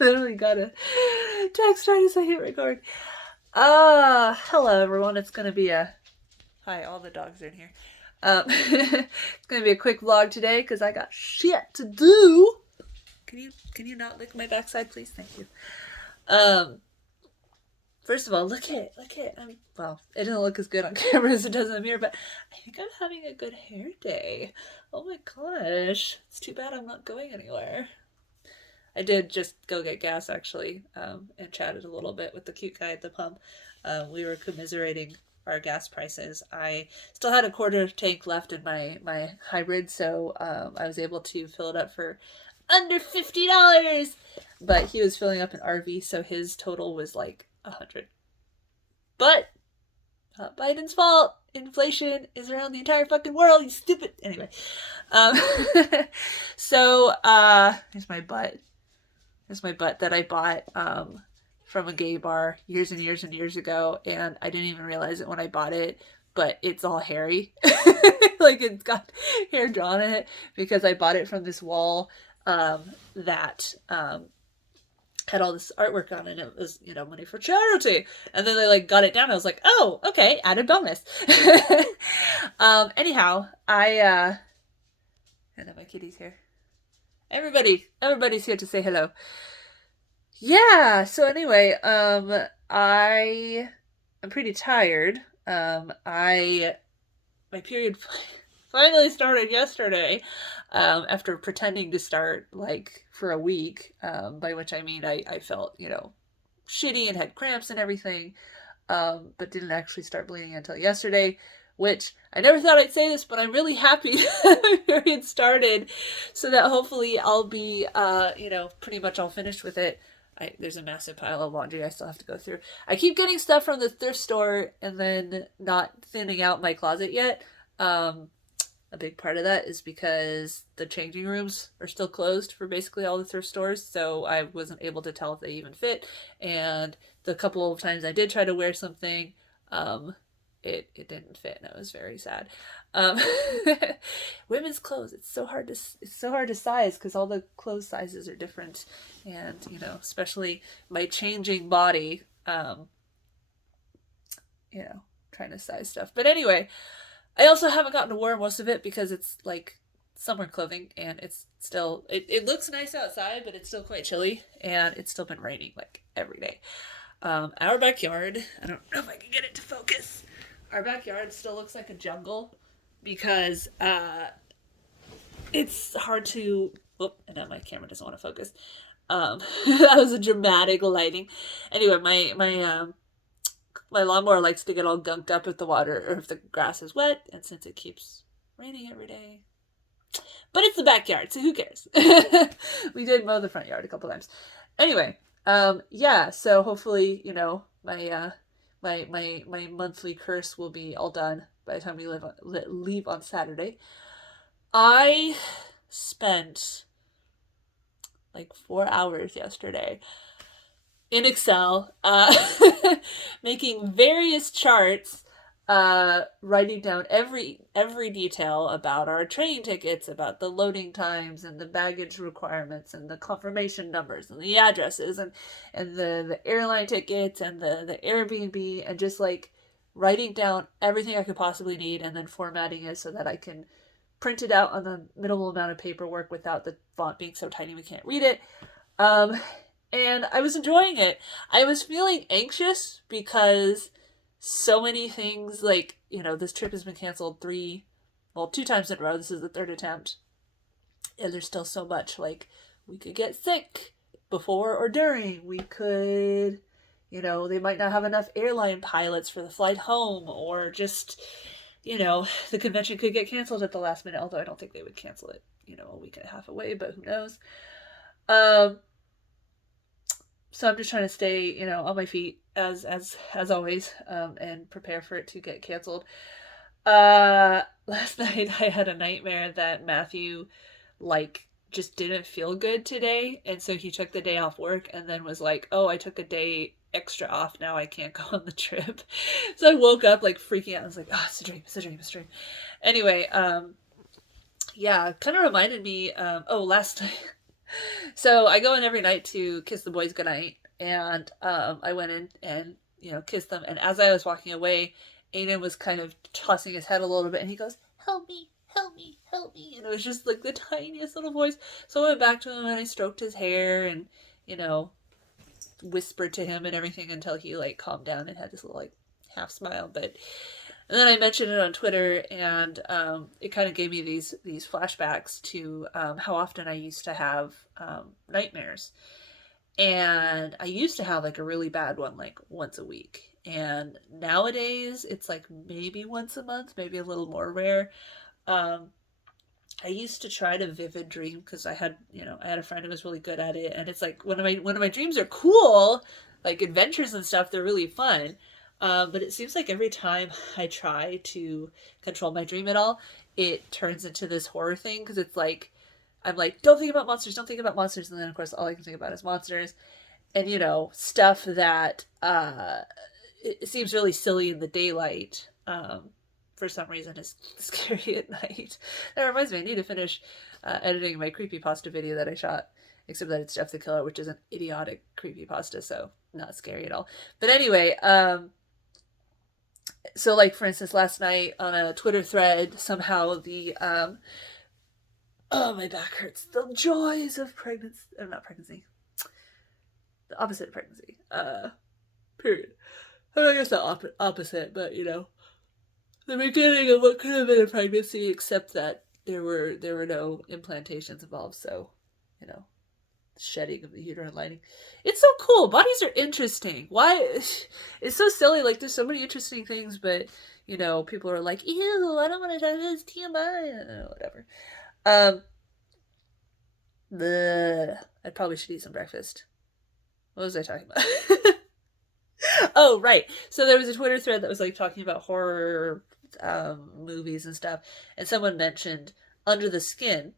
literally got a text right as I hit record. Hello everyone. It's gonna be a hi. All the dogs are in here. It's gonna be a quick vlog today because I got shit to do. Can you not lick my backside, please? Thank you. First of all, look at well, it doesn't look as good on camera as it does in the mirror, but I think I'm having a good hair day. Oh my gosh, it's too bad I'm not going anywhere. I did just go get gas actually, and chatted a little bit with the cute guy at the pump. We were commiserating our gas prices. I still had a quarter tank left in my hybrid, so I was able to fill it up for under $50. But he was filling up an RV, so his total was like 100. But not Biden's fault. Inflation is around the entire fucking world. You stupid. Anyway, um, so here's my butt. Here's my butt that I bought from a gay bar years and years and years ago, and I didn't even realize it when I bought it, but it's all hairy. Like it's got hair drawn in it because I bought it from this wall that had all this artwork on it. And it was, money for charity. And then they like got it down. I was like, oh, okay, added bonus. Anyhow, and then my kitty's here. Everybody's here to say hello. Yeah, so anyway, I am pretty tired. My period finally started yesterday, after pretending to start like for a week, by which I mean I felt, shitty and had cramps and everything, but didn't actually start bleeding until yesterday, which I never thought I'd say this, but I'm really happy the period started so that hopefully I'll be, pretty much all finished with it. There's a massive pile of laundry I still have to go through. I keep getting stuff from the thrift store and then not thinning out my closet yet. A big part of that is because the changing rooms are still closed for basically all the thrift stores, so I wasn't able to tell if they even fit. And the couple of times I did try to wear something, it didn't fit, and I was very sad. Um, Women's clothes, it's so hard to size because all the clothes sizes are different, and especially my changing body, trying to size stuff. But anyway, I also haven't gotten to wear most of it because it's like summer clothing, and it's still it looks nice outside, but it's still quite chilly, and it's still been raining like every day. Our backyard, I don't know if I can get it to focus. Our backyard still looks like a jungle because it's hard to. Whoop, and now my camera doesn't want to focus. That was a dramatic lighting. Anyway, my lawnmower likes to get all gunked up if the water or if the grass is wet, and since it keeps raining every day. But it's the backyard, so who cares? We did mow the front yard a couple times. Anyway, yeah, so hopefully, my monthly curse will be all done by the time we leave on Saturday. I spent like 4 hours yesterday in Excel, making various charts, writing down every detail about our train tickets, about the loading times and the baggage requirements and the confirmation numbers and the addresses and the airline tickets and the Airbnb, and just like writing down everything I could possibly need and then formatting it so that I can print it out on the minimal amount of paperwork without the font being so tiny we can't read it. And I was enjoying it. I was feeling anxious because so many things, like, this trip has been canceled 2 times in a row. This is the third attempt. And there's still so much. Like, we could get sick before or during. We could, they might not have enough airline pilots for the flight home, or just, the convention could get canceled at the last minute, although I don't think they would cancel it, a week and a half away, but who knows. So I'm just trying to stay, on my feet as always, and prepare for it to get canceled. Last night I had a nightmare that Matthew, just didn't feel good today, and so he took the day off work and then was like, oh, I took a day extra off, now I can't go on the trip. So I woke up freaking out. I was like, oh, it's a dream. Anyway, yeah, kind of reminded me, last night. So I go in every night to kiss the boys goodnight, and I went in and kissed them. And as I was walking away, Aiden was kind of tossing his head a little bit, and he goes, "Help me, help me, help me!" And it was just like the tiniest little voice. So I went back to him and I stroked his hair and you know whispered to him and everything until he like calmed down and had this little like half smile. But and then I mentioned it on Twitter, and it kind of gave me these flashbacks to how often I used to have nightmares, and I used to have like a really bad one like once a week, and nowadays it's like maybe once a month, maybe a little more rare. Um, I used to try to vivid dream because I had a friend who was really good at it, and it's like when my dreams are cool, like adventures and stuff, they're really fun. But it seems like every time I try to control my dream at all, it turns into this horror thing because it's like I'm like, don't think about monsters, don't think about monsters, and then of course all I can think about is monsters, and stuff that it seems really silly in the daylight. For some reason is scary at night. That reminds me, I need to finish editing my creepypasta video that I shot, except that it's Jeff the Killer, which is an idiotic creepypasta, so not scary at all. But anyway, so like for instance, last night on a Twitter thread, somehow the oh, my back hurts. The joys of pregnancy, not pregnancy, the opposite of pregnancy. Period. I mean, I guess not opposite, but the beginning of what could have been a pregnancy, except that there were no implantations involved. So, shedding of the uterine lining. It's so cool. Bodies are interesting. Why? It's so silly. Like there's so many interesting things, but people are like, "Ew, I don't want to talk about this TMI." Whatever. I probably should eat some breakfast. What was I talking about? Oh, right. So there was a Twitter thread that was like talking about horror movies and stuff, and someone mentioned Under the Skin,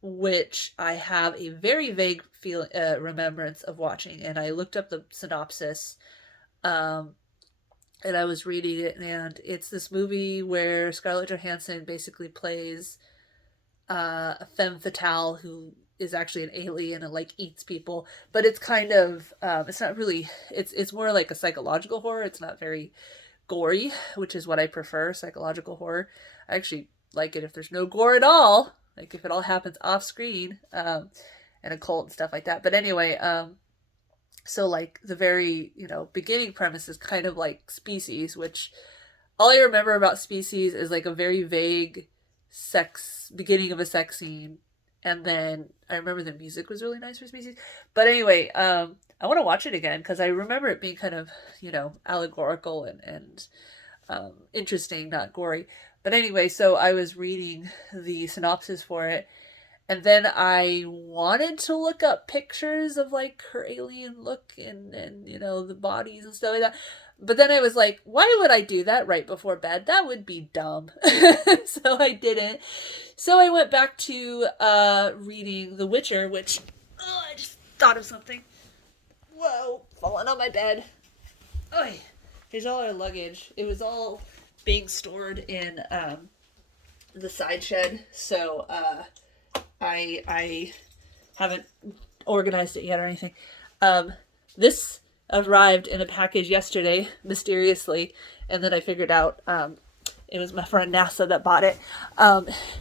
which I have a very vague remembrance of watching, and I looked up the synopsis, and I was reading it, and it's this movie where Scarlett Johansson basically plays a femme fatale who is actually an alien and like eats people, but it's kind of it's not really, it's more like a psychological horror. It's not very gory, which is what I prefer. Psychological horror, I actually like it if there's no gore at all, like if it all happens off screen, and occult and stuff like that. But anyway, so like the very beginning premise is kind of like Species, which all I remember about Species is like a very vague beginning of a sex scene, and then I remember the music was really nice for Species. But anyway, I want to watch it again because I remember it being kind of allegorical and interesting, not gory. But anyway, so I was reading the synopsis for it, and then I wanted to look up pictures of like her alien look and the bodies and stuff like that. But then I was like, why would I do that right before bed? That would be dumb. So I didn't. So I went back to reading The Witcher, which, I just thought of something. Whoa, falling on my bed. Oh, here's all our luggage. It was all being stored in the side shed, so I haven't organized it yet or anything. This arrived in a package yesterday, mysteriously, and then I figured out it was my friend NASA that bought it.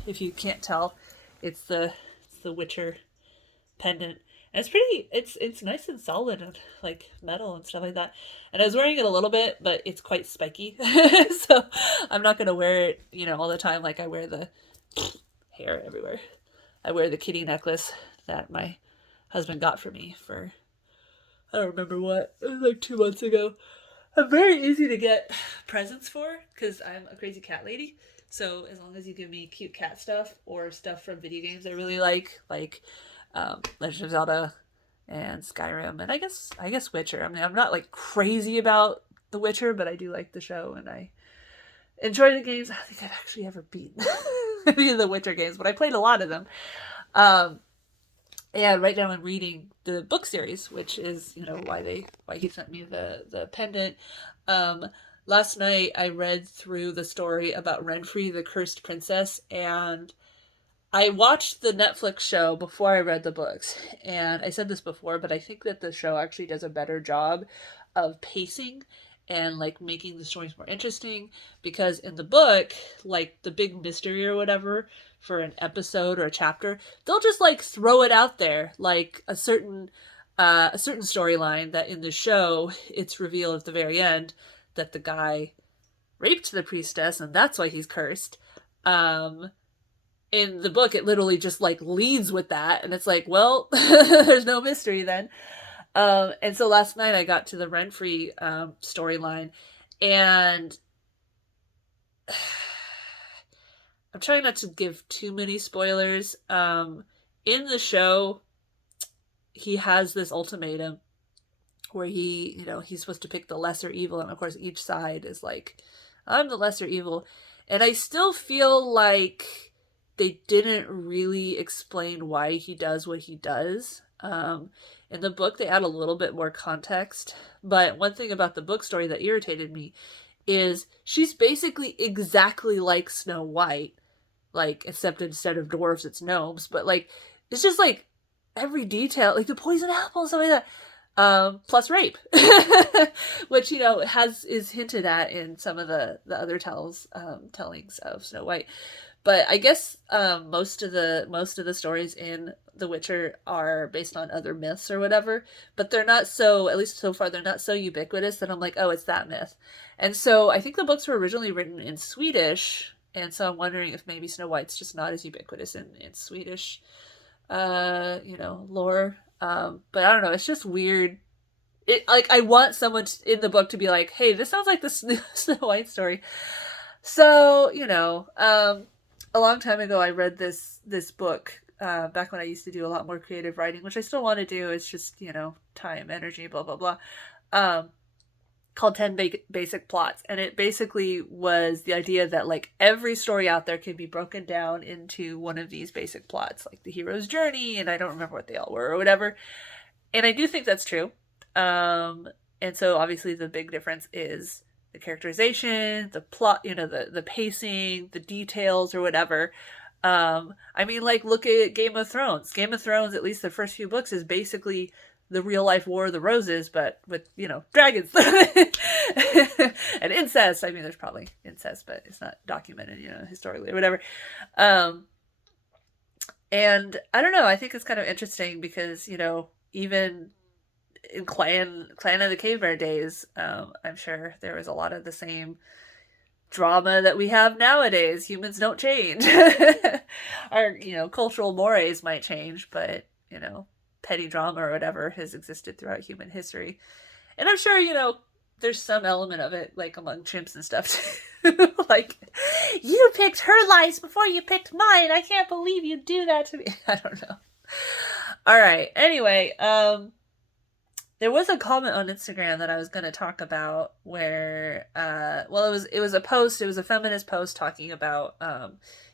If you can't tell, it's the Witcher pendant. And it's nice and solid and like metal and stuff like that. And I was wearing it a little bit, but it's quite spiky. So I'm not gonna wear it, all the time. Like I wear the hair everywhere. I wear the kitty necklace that my husband got for me for, I don't remember what, it was like 2 months ago. I'm very easy to get presents for because I'm a crazy cat lady. So as long as you give me cute cat stuff or stuff from video games I really like Legend of Zelda and Skyrim, and I guess Witcher. I mean, I'm not like crazy about The Witcher, but I do like the show and I enjoy the games. I don't think I've actually ever beaten any of the Witcher games, but I played a lot of them. And right now I'm reading the book series, which is why he sent me the pendant. Last night I read through the story about Renfri, the Cursed Princess, and I watched the Netflix show before I read the books, and I said this before, but I think that the show actually does a better job of pacing and like making the stories more interesting, because in the book, like the big mystery or whatever for an episode or a chapter, they'll just like throw it out there like a certain storyline that in the show it's revealed at the very end that the guy raped the priestess and that's why he's cursed. Um in the book it literally just like leads with that, and it's like, well, there's no mystery then. And so last night I got to the Renfrey storyline, and I'm trying not to give too many spoilers. In the show he has this ultimatum where he's supposed to pick the lesser evil, and of course each side is like, I'm the lesser evil. And I still feel like they didn't really explain why he does what he does. In the book they add a little bit more context, but one thing about the book story that irritated me is she's basically exactly like Snow White, like except instead of dwarves it's gnomes, but like it's just like every detail, like the poison apple and stuff like that, plus rape, which is hinted at in some of the other tellings of Snow White. But I guess most of the stories in The Witcher are based on other myths or whatever, but they're not so, at least so far, they're not so ubiquitous that I'm like, oh, it's that myth. And so I think the books were originally written in Swedish, and so I'm wondering if maybe Snow White's just not as ubiquitous in Swedish, lore. But I don't know. It's just weird. It like I want someone in the book to be like, "Hey, this sounds like the Snow White story." So a long time ago, I read this book back when I used to do a lot more creative writing, which I still want to do. It's just time, energy, blah blah blah. Called 10 Basic Plots, and it basically was the idea that like every story out there can be broken down into one of these basic plots, like the hero's journey, and I don't remember what they all were or whatever. And I do think that's true. And so obviously the big difference is the characterization, the plot, the pacing, the details or whatever. I mean, like, look at Game of Thrones. Game of Thrones, at least the first few books, is basically the real life War of the Roses, but with, dragons and incest. I mean, there's probably incest, but it's not documented, historically or whatever. And I don't know, I think it's kind of interesting because, even in Clan of the Cavebear days, I'm sure there was a lot of the same drama that we have nowadays. Humans don't change. Our, cultural mores might change, but, petty drama or whatever has existed throughout human history. And I'm sure, there's some element of it, like among chimps and stuff too. Like, you picked her lice before you picked mine. I can't believe you do that to me. I don't know. All right. Anyway, there was a comment on Instagram that I was going to talk about where, it was a post, it was a feminist post talking about,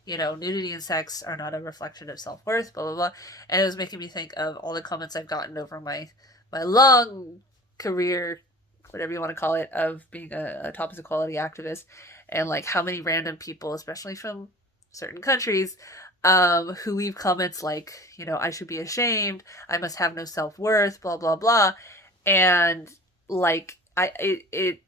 nudity and sex are not a reflection of self-worth, blah, blah, blah. And it was making me think of all the comments I've gotten over my long career, whatever you want to call it, of being a topless equality activist, and like how many random people, especially from certain countries, who leave comments like, I should be ashamed, I must have no self-worth, blah, blah, blah. And like, it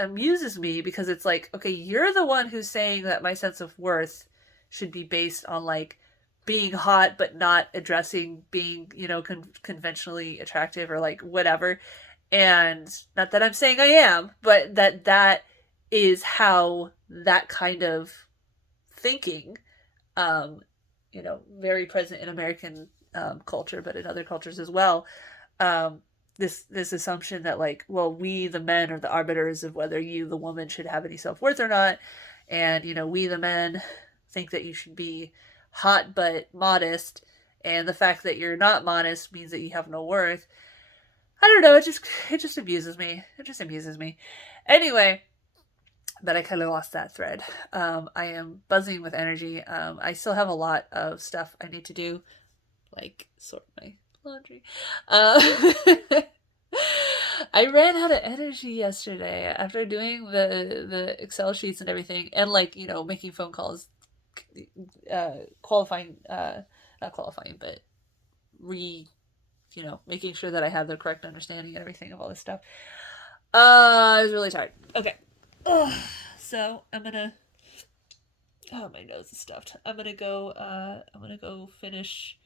amuses me because it's like, okay, you're the one who's saying that my sense of worth should be based on like being hot, but not addressing being, conventionally attractive or like whatever. And not that I'm saying I am, but that is how that kind of thinking, very present in American culture, but in other cultures as well. This assumption that like, well, we the men are the arbiters of whether you the woman should have any self-worth or not, and we the men think that you should be hot but modest, and the fact that you're not modest means that you have no worth. I don't know, it just amuses me. It just amuses me. Anyway, but I kind of lost that thread. I am buzzing with energy. I still have a lot of stuff I need to do, like sort my laundry. I ran out of energy yesterday after doing the Excel sheets and everything, and like making phone calls, qualifying, not qualifying, but making sure that I have the correct understanding and everything of all this stuff. I was really tired. Okay. Ugh. So I'm gonna. Oh, my nose is stuffed. I'm gonna go. I'm gonna go finish.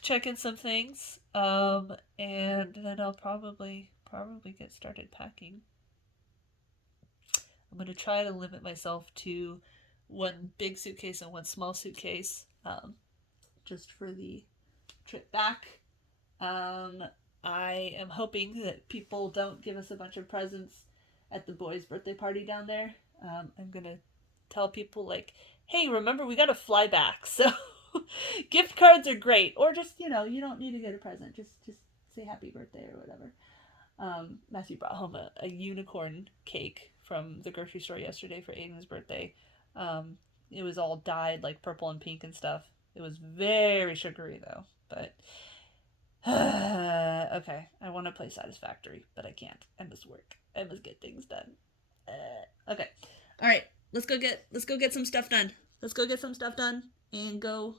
Check in some things. And then I'll probably get started packing. I'm gonna try to limit myself to one big suitcase and one small suitcase. Just for the trip back. Um, I am hoping that people don't give us a bunch of presents at the boys' birthday party down there. I'm gonna tell people like, "Hey, remember we got to fly back, so gift cards are great." Or just you don't need to get a present. Just say happy birthday or whatever. Matthew brought home a unicorn cake from the grocery store yesterday for Aiden's birthday. It was all dyed like purple and pink and stuff. It was very sugary though, but okay. I want to play Satisfactory, but I can't. I must work. I must get things done. Okay. All right. Let's go get some stuff done. Let's go get some stuff done and go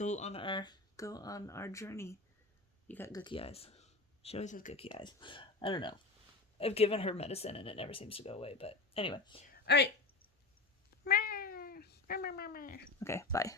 on our journey. You got gooky eyes. She always has gooky eyes. I don't know. I've given her medicine and it never seems to go away. But anyway. All right. Okay. Bye.